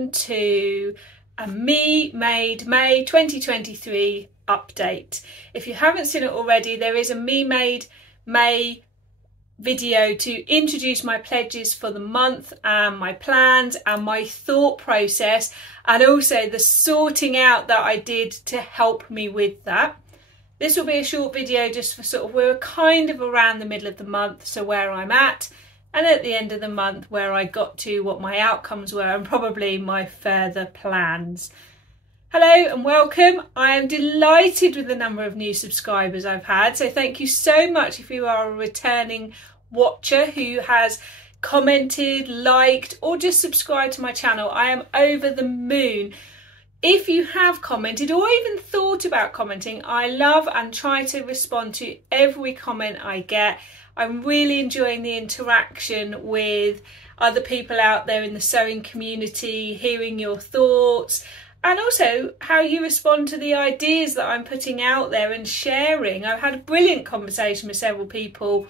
welcome to a Me Made May 2023 update. If you haven't seen it already, there is a Me Made May video to introduce my pledges for the month and my plans and my thought process, and also the sorting out that I did to help me with that. This will be a short video just for sort of, we're kind of around the middle of the month, so where I'm at, and at the end of the month where I got to, what my outcomes were, and probably my further plans. Hello and welcome. I am delighted with the number of new subscribers I've had, so thank you so much if you are a returning watcher who has commented, liked, or just subscribed to my channel. I am over the moon. If you have commented or even thought about commenting, I love and try to respond to every comment I get. I'm really enjoying the interaction with other people out there in the sewing community, hearing your thoughts, and also how you respond to the ideas that I'm putting out there and sharing. I've had a brilliant conversation with several people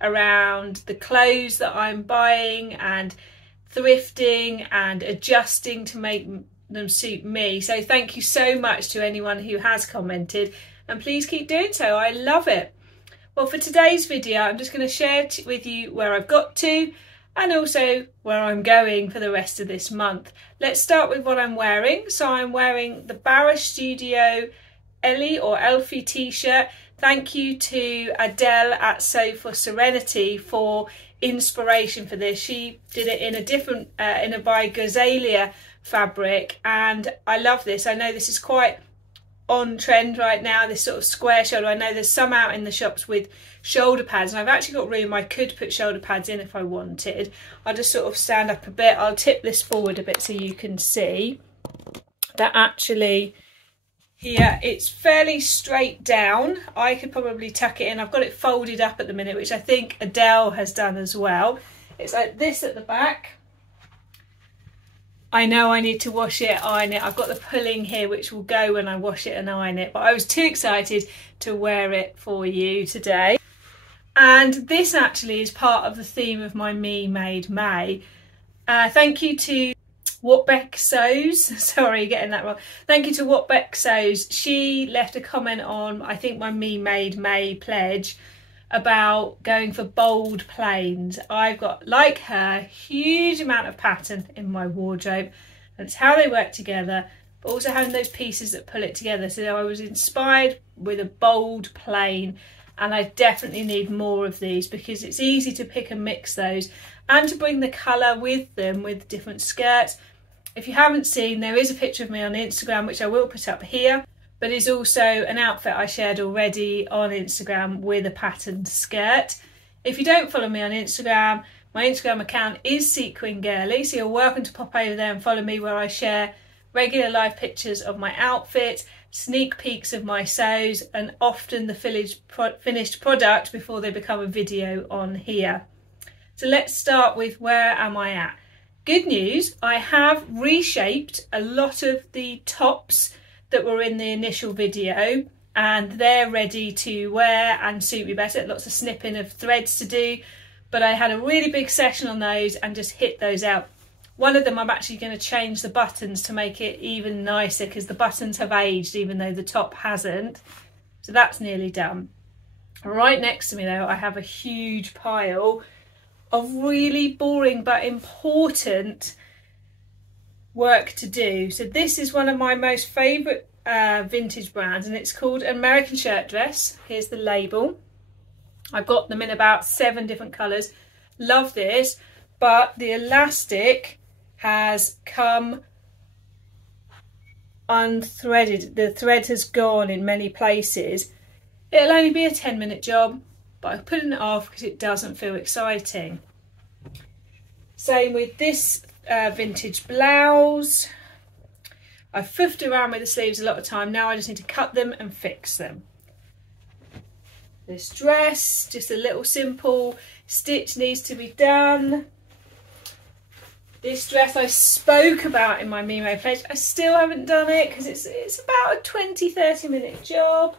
around the clothes that I'm buying and thrifting and adjusting to make them suit me. So thank you so much to anyone who has commented, and please keep doing so. I love it. Well, for today's video, I'm just going to share with you where I've got to and also where I'm going for the rest of this month. Let's start with what I'm wearing. So I'm wearing the Barra Studio Ellie or Elfie t-shirt. Thank you to Adele at Sew for Serenity for inspiration for this. She did it in a different, in a by Gosalia fabric, and I love this. I know this is quite on trend right now, this sort of square shoulder. I know there's some out in the shops with shoulder pads, and I've actually got room. I could put shoulder pads in if I wanted. I'll just sort of stand up a bit. I'll tip this forward a bit so you can see that actually here it's fairly straight down. I could probably tuck it in. I've got it folded up at the minute, which I think Adele has done as well. It's like this at the back. I know I need to wash it, iron it. I've got the pulling here which will go when I wash it and iron it, but I was too excited to wear it for you today. And this actually is part of the theme of my Me Made May. Thank you to What Beck Sews, sorry getting that wrong. Thank you to What Beck Sews. She left a comment on, I think, my Me Made May pledge about going for bold plains. I've got, like her, a huge amount of pattern in my wardrobe, and it's how they work together, but also having those pieces that pull it together. So I was inspired with a bold plain, and I definitely need more of these because it's easy to pick and mix those and to bring the colour with them with different skirts. If you haven't seen, there is a picture of me on Instagram which I will put up here, but is also an outfit I shared already on Instagram with a patterned skirt. If you don't follow me on Instagram, my Instagram account is Sequin Girly, so you're welcome to pop over there and follow me, where I share regular live pictures of my outfit, sneak peeks of my sews, and often the finished product before they become a video on here. So let's start with where am I at? Good news, I have reshaped a lot of the tops that were in the initial video, and they're ready to wear and suit me better. Lots of snipping of threads to do, but I had a really big session on those and just hit those out. One of them I'm actually going to change the buttons to make it even nicer because the buttons have aged even though the top hasn't. So that's nearly done. Right next to me though, I have a huge pile of really boring but important work to do. So this is one of my most favourite vintage brands, and it's called American Shirt Dress. Here's the label. I've got them in about 7 different colours. Love this, but the elastic has come unthreaded. The thread has gone in many places. It'll only be a 10-minute job, but I'm putting it off because it doesn't feel exciting. Same with this vintage blouse. I've foofed around with the sleeves a lot of time. Now I just need to cut them and fix them. This dress, just a little simple stitch needs to be done. This dress I spoke about in my Me Made page. I still haven't done it because it's about a 20-30 minute job.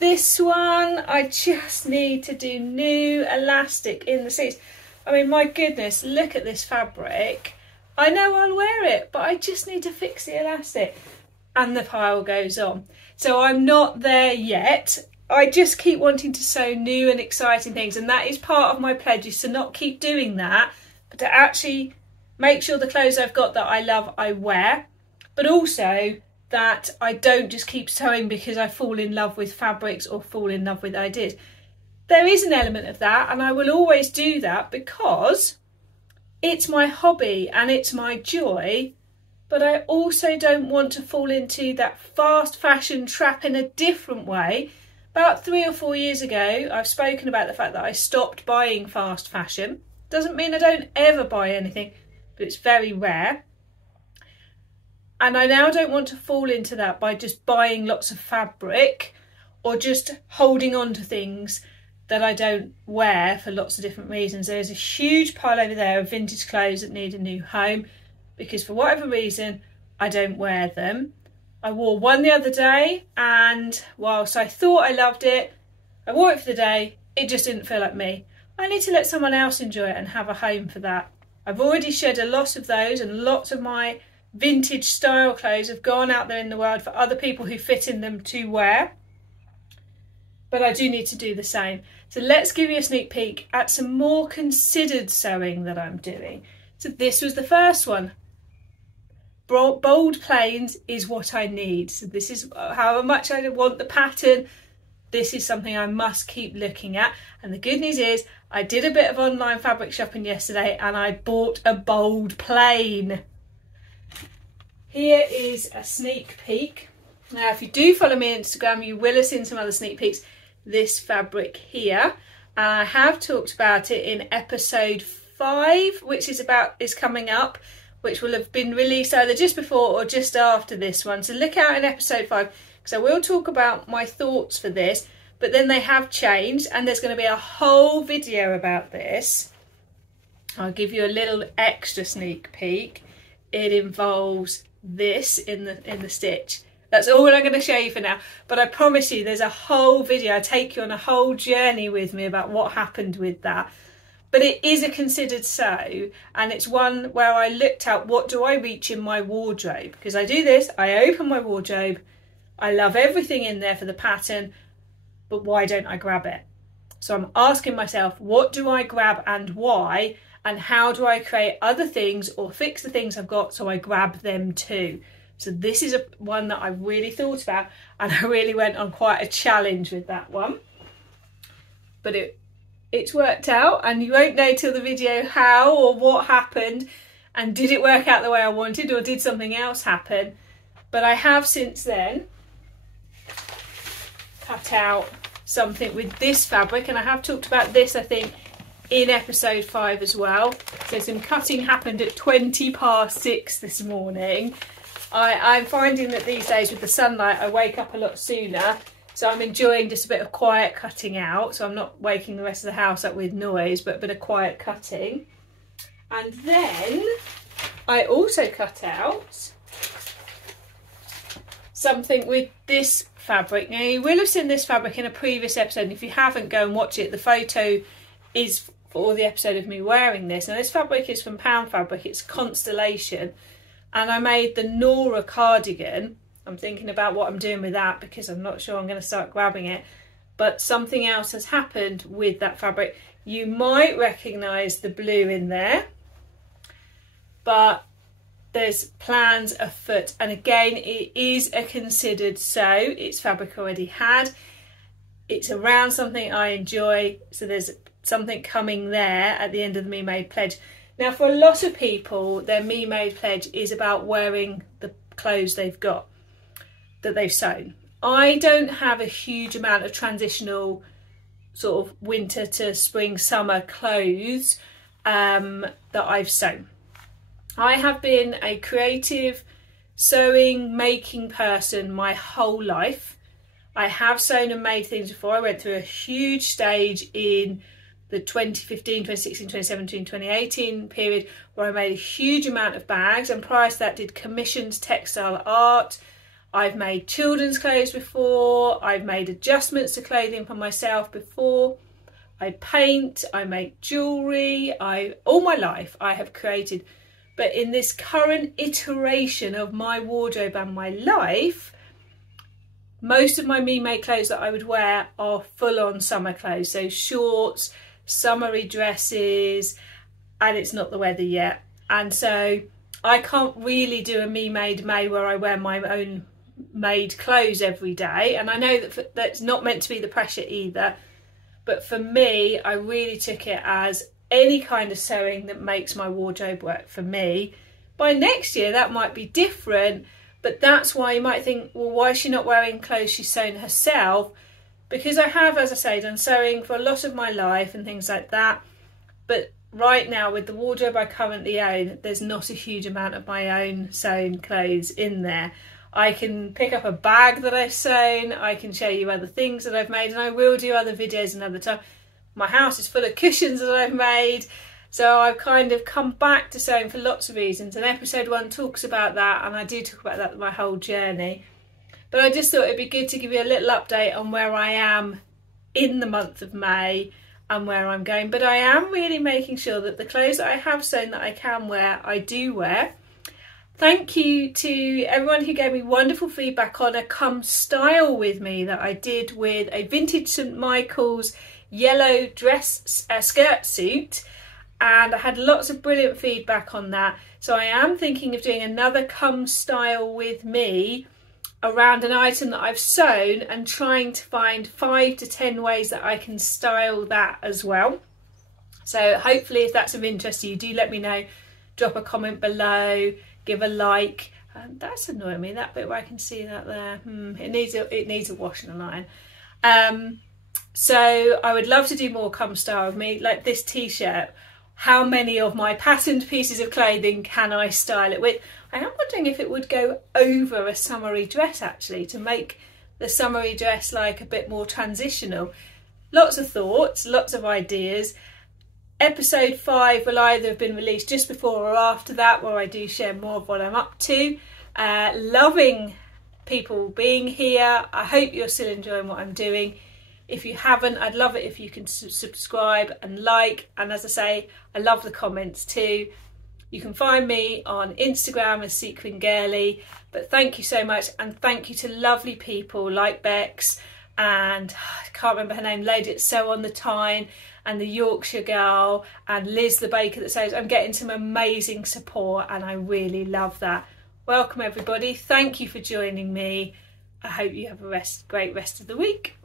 This one, I just need to do new elastic in the sleeves. I mean, my goodness, look at this fabric. I know I'll wear it, but I just need to fix the elastic. And the pile goes on. So I'm not there yet. I just keep wanting to sew new and exciting things, and that is part of my pledge, is to not keep doing that, but to actually make sure the clothes I've got that I love I wear, but also that I don't just keep sewing because I fall in love with fabrics or fall in love with ideas. There is an element of that, and I will always do that because it's my hobby and it's my joy, but I also don't want to fall into that fast fashion trap in a different way. About 3 or 4 years ago, I've spoken about the fact that I stopped buying fast fashion. Doesn't mean I don't ever buy anything, but it's very rare. And I now don't want to fall into that by just buying lots of fabric or just holding on to things that I don't wear for lots of different reasons. There's a huge pile over there of vintage clothes that need a new home because for whatever reason, I don't wear them. I wore one the other day, and whilst I thought I loved it, I wore it for the day, it just didn't feel like me. I need to let someone else enjoy it and have a home for that. I've already shed a lot of those, and lots of my vintage style clothes have gone out there in the world for other people who fit in them to wear. But I do need to do the same. So let's give you a sneak peek at some more considered sewing that I'm doing. So this was the first one. Bold plains is what I need. So this is however much I want the pattern, this is something I must keep looking at. And the good news is I did a bit of online fabric shopping yesterday and I bought a bold plain. Here is a sneak peek. Now if you do follow me on Instagram, you will have seen some other sneak peeks. This fabric here, and I have talked about it in episode 5, which is coming up, which will have been released either just before or just after this one. So look out in episode 5, because I will talk about my thoughts for this, but then they have changed and there's going to be a whole video about this. I'll give you a little extra sneak peek. It involves this in the stitch. That's all I'm going to show you for now, but I promise you there's a whole video. I take you on a whole journey with me about what happened with that. But it is a considered sew, and it's one where I looked at what do I reach in my wardrobe, because I do this, I open my wardrobe, I love everything in there for the pattern, but why don't I grab it? So I'm asking myself, what do I grab and why, and how do I create other things or fix the things I've got so I grab them too? So this is one that I really thought about, and I really went on quite a challenge with that one. But it's worked out, and you won't know till the video how or what happened, and did it work out the way I wanted or did something else happen. But I have since then cut out something with this fabric, and I have talked about this I think in episode 5 as well. So some cutting happened at 6:20 this morning. I'm finding that these days with the sunlight I wake up a lot sooner, so I'm enjoying just a bit of quiet cutting out, so I'm not waking the rest of the house up with noise, but a bit of quiet cutting. And then I also cut out something with this fabric. Now you will have seen this fabric in a previous episode, and if you haven't, go and watch it. The photo is for the episode of me wearing this. Now this fabric is from Pound Fabric, it's Constellation. And I made the Nora cardigan. I'm thinking about what I'm doing with that because I'm not sure I'm going to start grabbing it. But something else has happened with that fabric. You might recognise the blue in there, but there's plans afoot. And again, it is a considered sew. It's fabric already had. It's around something I enjoy. So there's something coming there at the end of the Me Made Pledge. Now for a lot of people, their Me Made Pledge is about wearing the clothes they've got, that they've sewn. I don't have a huge amount of transitional sort of winter to spring, summer clothes that I've sewn. I have been a creative sewing, making person my whole life. I have sewn and made things before. I went through a huge stage in the 2015, 2016, 2017, 2018 period where I made a huge amount of bags, and prior to that did commissioned textile art. I've made children's clothes before, I've made adjustments to clothing for myself before, I paint, I make jewellery, all my life I have created But in this current iteration of my wardrobe and my life, most of my Me Made clothes that I would wear are full-on summer clothes. So shorts, summery dresses, and it's not the weather yet. And so I can't really do a Me Made May where I wear my own made clothes every day. And I know that that's not meant to be the pressure either. But for me, I really took it as any kind of sewing that makes my wardrobe work for me. By next year, that might be different. But that's why you might think, well, why is she not wearing clothes she's sewn herself? Because I have, as I say, done sewing for a lot of my life and things like that. But right now, with the wardrobe I currently own, there's not a huge amount of my own sewn clothes in there. I can pick up a bag that I've sewn, I can show you other things that I've made, and I will do other videos another time. My house is full of cushions that I've made, so I've kind of come back to sewing for lots of reasons, and episode 1 talks about that, and I do talk about that my whole journey. But I just thought it'd be good to give you a little update on where I am in the month of May and where I'm going. But I am really making sure that the clothes that I have sewn that I can wear, I do wear. Thank you to everyone who gave me wonderful feedback on a Come Style With Me that I did with a vintage St Michael's yellow dress skirt suit, and I had lots of brilliant feedback on that. So I am thinking of doing another Come Style With Me around an item that I've sewn and trying to find 5 to 10 ways that I can style that as well. So hopefully if that's of interest to you, do let me know. Drop a comment below, give a like. That's annoying me, that bit where I can see that there. It needs a wash and an iron. So I would love to do more Come Style With Me, like this t-shirt. How many of my patterned pieces of clothing can I style it with? I am wondering if it would go over a summery dress actually, to make the summery dress like a bit more transitional. Lots of thoughts, lots of ideas. Episode 5 will either have been released just before or after that, where I do share more of what I'm up to. Loving people being here. I hope you're still enjoying what I'm doing. If you haven't, I'd love it if you can subscribe and like. And as I say, I love the comments too. You can find me on Instagram as Sequin Girly. But thank you so much, and thank you to lovely people like Bex and I can't remember her name, Lady at Sew on the Tyne, and the Yorkshire girl, and Liz the baker that sews. I'm getting some amazing support and I really love that. Welcome everybody. Thank you for joining me. I hope you have a great rest of the week.